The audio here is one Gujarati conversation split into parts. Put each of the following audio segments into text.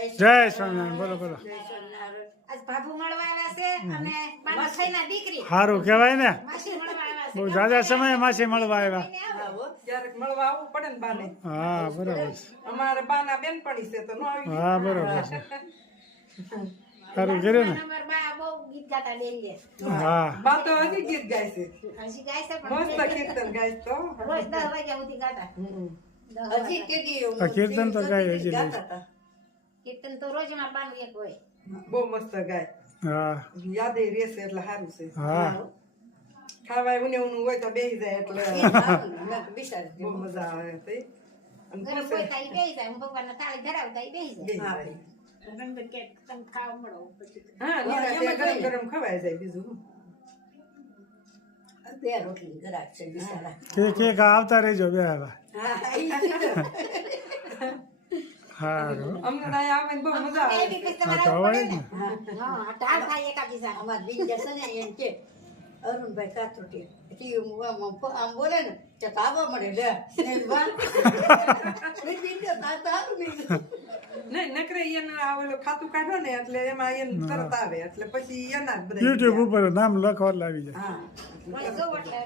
જય સ્વામિનારાયણ. બોલો બોલો. આજ ભાભુ મળવા આવ્યા છે અને મારા થઈના દીકરી સારું કહેવાય ને, માસી મળવા આવ્યા બહુ જાજા સમયે માસી મળવા આવ્યા. ક્યારેક મળવા આવવું પડે ને બાને. હા બરાબર છે. અમારે બાના બેનપણી છે તો ન આવી. હા બરાબર છે. સારું કર્યું ને. નંબર બા બહુ ગીત ગાતા બેન હા બા તો હજી ગીત ગાય છે. હજી ગાય છે મસ્ત પણ કીર્તન ગાય તો. રોજ 10 વાગ્યા સુધી ગાતા હજી કેદી આ કીર્તન તો ગાય હજી નહીં. કીર્તન તો રોજ માં બાનું એક હોય. બહુ મસ્ત ગાય. હા યાદે રહેશે એટલે સારું છે. હા ખાવાય ઊનું હોય તો બેસી જાય એટલે બિચારી બહુ મજા આવે છે. અને ગરમ પૂછે હોય તો ઈ બેહી જાય. હું ભગવાનને થાળી ધરાવતા ઈ બેહી બેસી જાય. જાય. ગણપતિ કે તમે ખાવા મળો પછી હા નિરાંતે ગરમ ગરમ ખવાય જાય બીજું શું. બે રોટલી ગરાક છે બિચારા. કે આવતા રહેજો બે આવા. હા ઈ કીધું. સારું. અમને અહીંયા આવે ને બહુ મજા આવે એવી છે. કઈ તમારે તો આવવું હોય પડે ને. ને. હા ટાળ થાય એકાબીજા અમાર બિંદર છે ને એમ કે અરુણભાઈ કાતરોટી આમ બોલે ને તો આવવા મળે લે બિંદર તારું નહીં નકરે એને આ ઓલું ખાતું કાઢો ને એટલે એમાં એને તરત આવે એટલે પછી એના જ બધા યુટ્યુબ ઉપર નામ લખો એટલે આવી જાય. હા રોજ જોઉં એટલે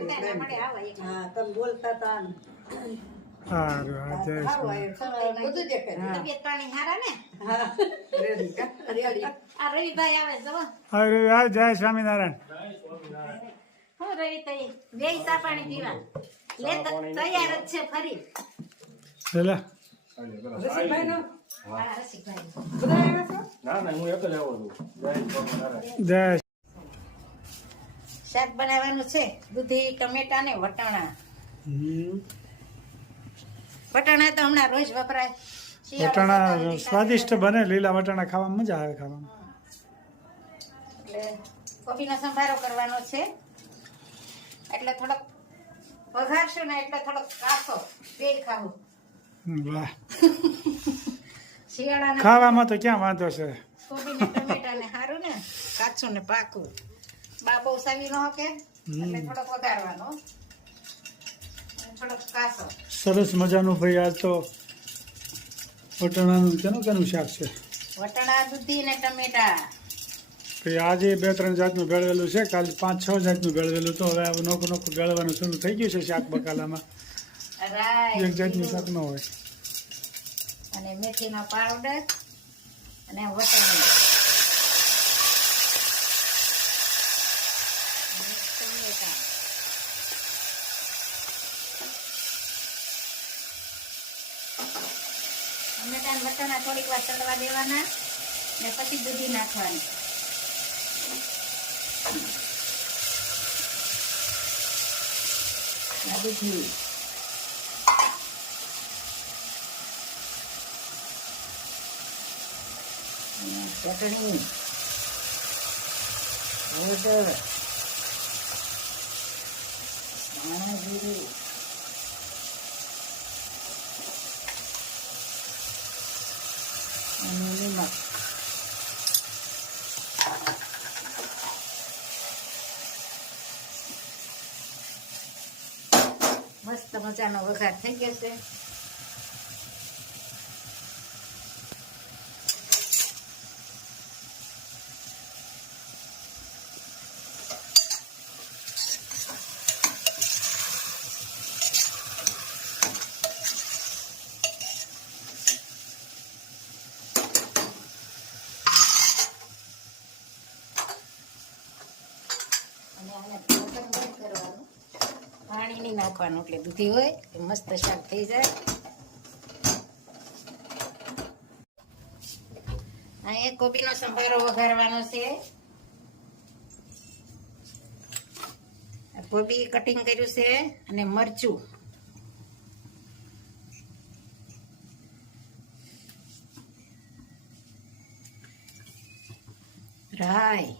બધાને મળે આવે એક. હા તમે બોલતા તા ને. સારું હા જય સારું સ્વામિનારાયણ. આવ્યું બધું દેખાય તબિયત પાણી હારા ને હા રેડી કા રેડી આ રવિભાઈ આવે જો અરે હા જય સ્વામિનારાયણ. હું રવિ તઈ વેઈ ચા પાણી પીવા લે તૈયાર જ છે ફરી પેલા રસીભાઈ નો મારા રસિકભાઈ બધા આવ્યા છો જય શાક બનાવવાનું છે દૂધી ટમેટા ને વટાણા વટાણા તો હમણાં રોજ વપરાય વટાણા સ્વાદિષ્ટ બને. લીલા વટાણા ખાવામાં મજા આવે ખાવામાં. એટલે કોબીનો સંભારો કરવાનો છે એટલે થોડોક વઘારશું ને એટલે થોડોક કાસો તેલ ખાવું વાહ શિયાળાના ખાવામાં તો ક્યાં વાંધો છે. કોબી ને ટમેટા ને સારું ને કાચું ને પાકું બા બહુ સાવી ન કે એટલે થોડોક વઘારવાનો અને થોડોક કાસો સરસ મજાનું ભાઈ આજ તો વટાણાનું કેનું શાક છે. વટાણા દૂધી ને ટમેટા ભાઈ આજે 2-3 જાતનું ભેળવેલું છે. કાલે 5-6 જાતનું ભેળવેલું તો હવે નોખું નોખું ભેળવાનું શરૂ થઈ ગયું છે શાક બકાલામાં. રાઈ એક જાતનું શાક ન હોય. અને મેથીનો પાવડર અને વટાણા અને ટમેટા ટમેટા અને વટાણા થોડીક વાર ચડવા દેવાના ને પછી દૂધી નાખવાની આ દૂધી ચટણી હળદર ધાણા જીરું અને નિમક મસ્ત મજાનો વઘાર થઈ ગયો છે અને આને ઢાંકણ બંધ કરવાનું પાણી નહીં નાખવાનું એટલે દૂધી હોય એ મસ્ત શાક થઈ જાય અહીંયા કોબીનો સંભારો વઘારવાનો છે કોબી કટિંગ કર્યું છે અને મરચું રાઈ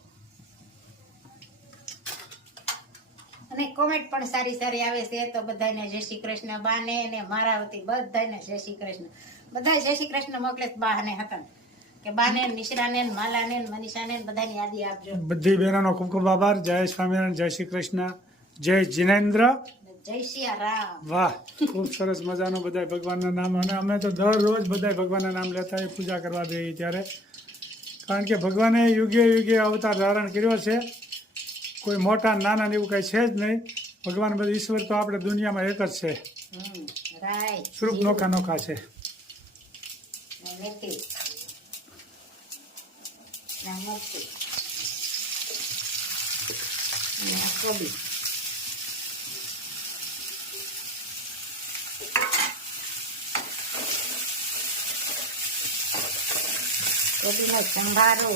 અને કોમેન્ટ પણ સારી સારી આવે છે તો બધાને જય શ્રી કૃષ્ણ બાને ને મારા વતી બધાને જય શ્રી કૃષ્ણ બધા જય શ્રી કૃષ્ણ મોકલે બાને હતા કે બાને નિશરાને માલાને મનીષાને બધાની યાદી આપજો બધી બહેનોનો ખૂબ ખૂબ આભાર. જય સ્વામિનારાયણ. જય શ્રી કૃષ્ણ. જય જિનેન્દ્ર. જય સિયા રામ. વાહ, ખૂબ સરસ મજાનું બધાય ભગવાનના નામ. અને અમે તો દરરોજ બધાય ભગવાનના નામ લેતા હોય, પૂજા કરવા જઈએ ત્યારે. કારણ કે ભગવાને યુગે યુગે અવતાર ધારણ કર્યો છે. કોઈ મોટા નાના ને એવું કાંઈ છે જ નહીં. ભગવાન બધા ઈશ્વર તો આપણે દુનિયામાં એક જ છે. રાઈ સ્વરૂપ નોખા નોખા છે. મેથી ના મરચું અને આ કોબી. કોબીનો સંભારો,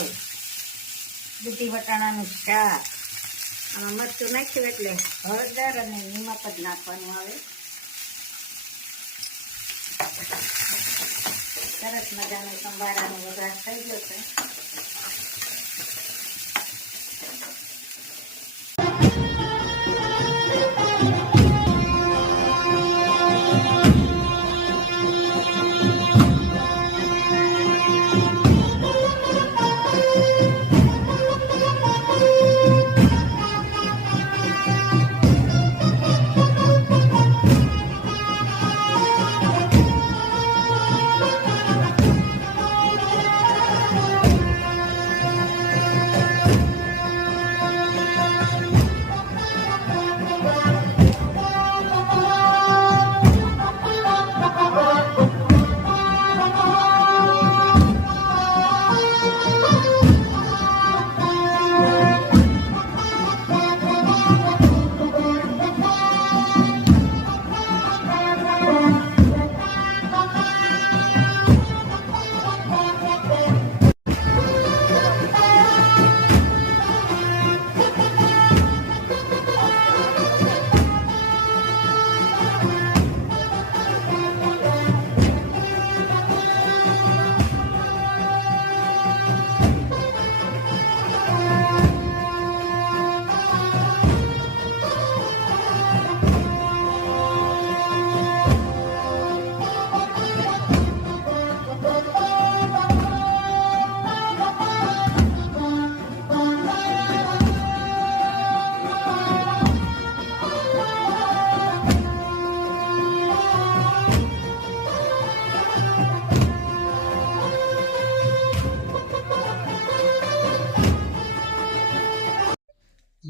દૂધી વટાણાનું શાક. આમાં મરચું નાખ્યું એટલે હળદર અને નિમક જ નાખવાનું આવે. સરસ મજાનો સંભારાનો વઘાર થઈ ગયો છે.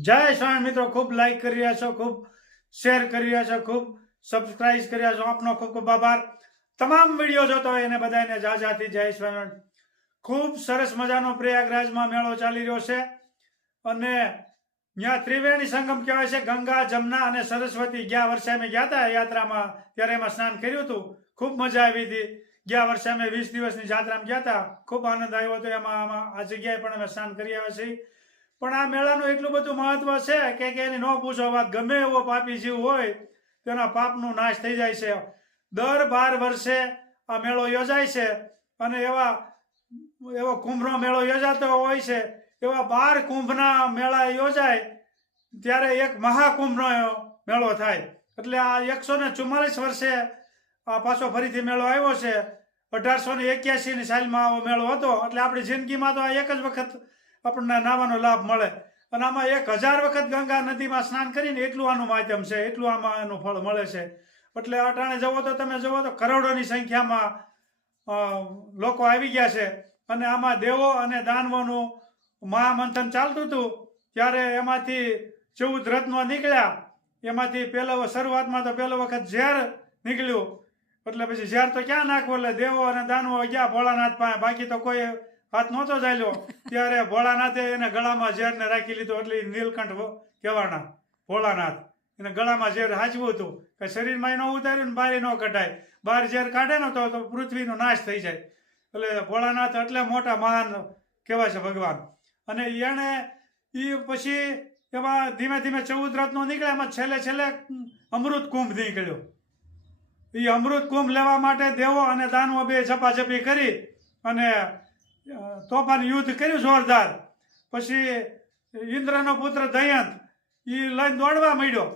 જય સ્વામી મિત્રો, ખૂબ લાઈક કરી રહ્યા છો, ખૂબ શેર કરી રહ્યા છો, ખૂબ સબસ્ક્રાઇબ કરી રહ્યા છો. આપનો ખૂબ ખૂબ આભાર. તમામ વિડીયો જોતો હોય એને બધાને જાજાથી જય સ્વામી. ખૂબ સરસ મજાનો પ્રયાગરાજમાં મેળો ચાલી રહ્યો છે. અને ત્યાં ત્રિવેણી સંગમ કહેવાય છે. ગંગા, જમના અને સરસ્વતી. ગયા વર્ષે અમે ગયા હતા યાત્રામાં, ત્યારે એમાં સ્નાન કર્યું હતું. ખૂબ મજા આવી હતી. ગયા વર્ષે અમે 20 દિવસની યાત્રામાં ગયા હતા. ખૂબ આનંદ આવ્યો હતો. એમાં આ જગ્યાએ પણ અમે સ્નાન કરી આવ્યા છીએ. પણ આ મેળાનું એટલું બધું મહત્વ છે કે એની ન પૂછો વાત. ગમે એવો પાપી જીવ હોય તેના પાપનું નાશ થઈ જાય છે. દર 12 વર્ષે આ મેળો યોજાય છે. અને એવો કુંભનો મેળો યોજાતો હોય છે. એવા 12 કુંભના મેળા યોજાય ત્યારે એક મહાકુંભનો મેળો થાય. એટલે આ 144 વર્ષે આ પાછો ફરીથી મેળો આવ્યો છે. 1881ની સાલમાં આવો મેળો હતો. એટલે આપણી જિંદગીમાં તો આ એક જ વખત આપણને નાવાનો લાભ મળે. અને આમાં 1000 વખત ગંગા નદીમાં સ્નાન કરીને એટલું આનું માધ્યમ છે, એટલું આમાં એનું ફળ મળે છે. એટલે અટાણે જવો તો તમે જુઓ તો કરોડોની સંખ્યામાં લોકો આવી ગયા છે. અને આમાં દેવો અને દાનવોનું મહામંથન ચાલતું હતું. ત્યારે એમાંથી 14 રત્નો નીકળ્યા. એમાંથી શરૂઆતમાં તો પહેલો વખત ઝેર નીકળ્યું. એટલે પછી ઝેર તો ક્યાં નાખવું, એટલે દેવો અને દાનવો ગયા ભોળાનાથ પાસે. બાકી તો કોઈ હાથ નહોતો ચાલ્યો. ત્યારે ભોળાનાથે એને ગળામાં ઝેરને રાખી લીધો. એટલે નીલકંઠ કહેવાના ભોળાનાથ. એને ગળામાં ઝેર હાચવું હતું કે શરીરમાં ન ઉતાર્યું ને બહાર ન કઢાય. બહાર ઝેર કાઢે ને તો પૃથ્વીનો નાશ થઈ જાય. એટલે ભોળાનાથ એટલે મોટા મહાન કહેવાય છે ભગવાન. અને એને પછી એમાં ધીમે ધીમે 14 રત્નો નીકળ્યા. એમાં છેલ્લે અમૃત કુંભ નીકળ્યો. એ અમૃત કુંભ લેવા માટે દેવો અને દાનવો બે ઝપાઝપી કરી અને તોફાન યુદ્ધ કર્યું જોરદાર. પછી ઇન્દ્રનો પુત્ર દયંત એ લઈને દોડવા માંડ્યો.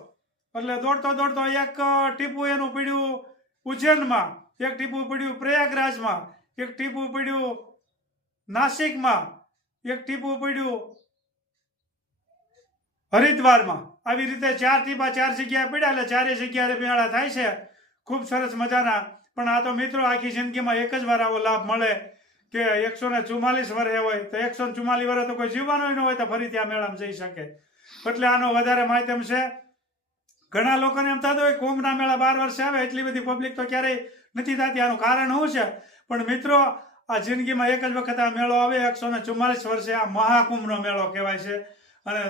એટલે દોડતો એક ટીપું એનું પડ્યું ઉજ્જૈનમાં, એક ટીપું પડ્યું પ્રયાગરાજમાં, એક ટીપું પડ્યું નાસિકમાં, એક ટીપું પડ્યું હરિદ્વારમાં આવી રીતે 4 ટીપા 4 જગ્યાએ પડ્યા એટલે 4 જગ્યાએ મેળા થાય છે ખૂબ સરસ મજાના. પણ આ તો મિત્રો આખી જિંદગીમાં એક જ વાર આવો લાભ મળે કે 144 વર્ષે હોય તો 144 વર્ષ તો કોઈ જીવવાનો ન હોય તો ફરીથી આ મેળામાં જઈ શકે. એટલે આનો વધારે માધ્યમ છે. ઘણા લોકોને એમ થતું હોય કુંભના મેળા 12 વર્ષે આવે એટલી બધી પબ્લિક તો ક્યારેય નથી થતી. આનું કારણ શું છે? પણ મિત્રો આ જિંદગીમાં એક જ વખત આ મેળો આવે 144 વર્ષે. આ મહાકુંભનો મેળો કહેવાય છે. અને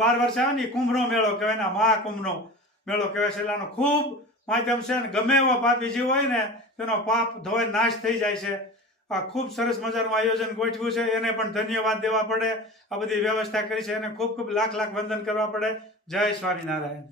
12 વર્ષે આવે ને કુંભનો મેળો કહેવાય ને મહાકુંભનો મેળો કહેવાય છે. એટલે આનો ખૂબ માધ્યમ છે. અને ગમે એવો પાપી જીવ હોય ને તેનો પાપ ધોઈ નાશ થઈ જાય છે. આ ખૂબ સરસ મજાનું આયોજન ગોઠવ્યું છે. એને પણ ધન્યવાદ દેવા પડે. આ બધી વ્યવસ્થા કરી છે એને ખૂબ ખૂબ લાખ લાખ વંદન કરવા પડે. જય સ્વામિનારાયણ.